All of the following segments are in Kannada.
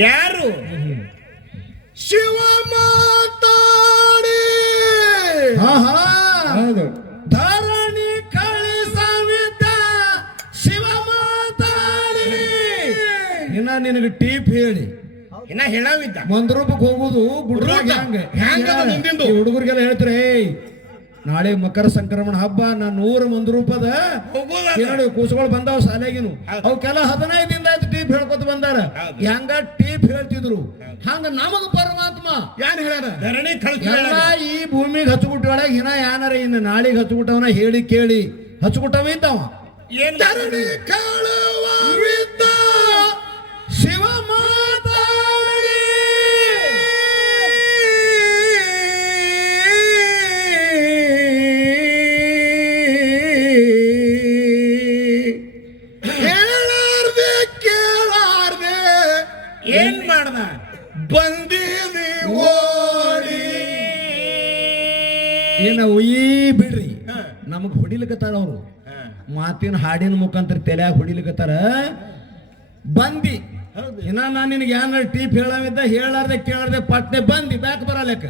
ಯಾರು ಶಿವ ಮಾತಾಡಿ ಹೌದು ಧರಣಿ ಕಳಿಸವಿದ್ದ ಶಿವ ಮಾತಾಡಿ ಇನ್ನ ನಿನಗೆ ಟೀಪ್ ಹೇಳಿ ಇನ್ನ ಹೇಳವಿದ್ದ ಒಂದ್ ರೂಪಕ್ಕೆ ಹೋಗುದು ಹುಡುಗರಿಗೆಲ್ಲ ಹೇಳ್ತಾರೆ ನಾಳೆ ಮಕರ ಸಂಕ್ರಮಣ ಹಬ್ಬ ನಾನು 100 ಮಂದಿ ರೂಪದ ಕೇಳಿ ಕೂಸುಗಳು ಬಂದಾವ ಶಾಲೆಗಿನು ಅವಕ್ಕೆಲ್ಲ 15 ದಿನ ಆಯ್ತು ಟೀಪ್ ಹೇಳ್ಕೊತ ಬಂದಾರ ಹೆಂಗ ಟೀಪ್ ಹೇಳ್ತಿದ್ರು ಹಂಗ ನಮಗ ಪರಮಾತ್ಮ ಯಾರು ಹೇಳ್ಯಾರ ಧರಣಿ ಎಲ್ಲ ಈ ಭೂಮಿಗೆ ಹಚ್ಚುಗುಟ್ಟೊಳಗೆ ಇನ್ನ ಯಾನಾರ ಇನ್ನು ನಾಳೆಗೆ ಹಚ್ಚುಗುಟ್ಟವನ ಹೇಳಿ ಕೇಳಿ ಹಚ್ಚುಗುಟ್ಟವ ಇದ್ದಾವ ಏನ್ ಧರಣಿ ಕಾಳುವಿದ್ದ ಶಿವ ಮಾತಾಡಿ ಹೇಳಾರ್ದೆ ಕೇಳಾರ್ದೆ ಏನ್ ಮಾಡ್ದ ಬಂದೀನಿ ಓಡಿ ಏನ ಒಯ್ಯಿ ಬಿಡ್ರಿ ನಮಗ್ ಹೊಡಿಲಿಕತ್ತಾರ ಅವರು ಮಾತಿನ ಹಾಡಿನ ಮುಖಾಂತರ ತಲೆಯಾಗ ಹೊಡಿಲಿಕತ್ತಾರ ಬಂದಿ ಇನ್ನ ನಾನು ನಿನಗೆ ಏನಾರ ಟೀಪ್ ಹೇಳವಿದ್ದ ಹೇಳಾರ್ದೆ ಕೇಳಾರ್ದೆ ಪಟ್ನೆ ಬಂದಿ ಬ್ಯಾಕ್ ಬರಲೆಕ್ಕ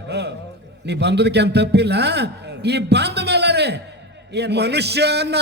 ನೀ ಬಂದದಕ್ಕೆ ಅಂತ ತಪ್ಪಿಲ್ಲ ಈ ಬಂದ ಮೇಲಾರೆ ಮನುಷ್ಯನಾಗಬೇಕು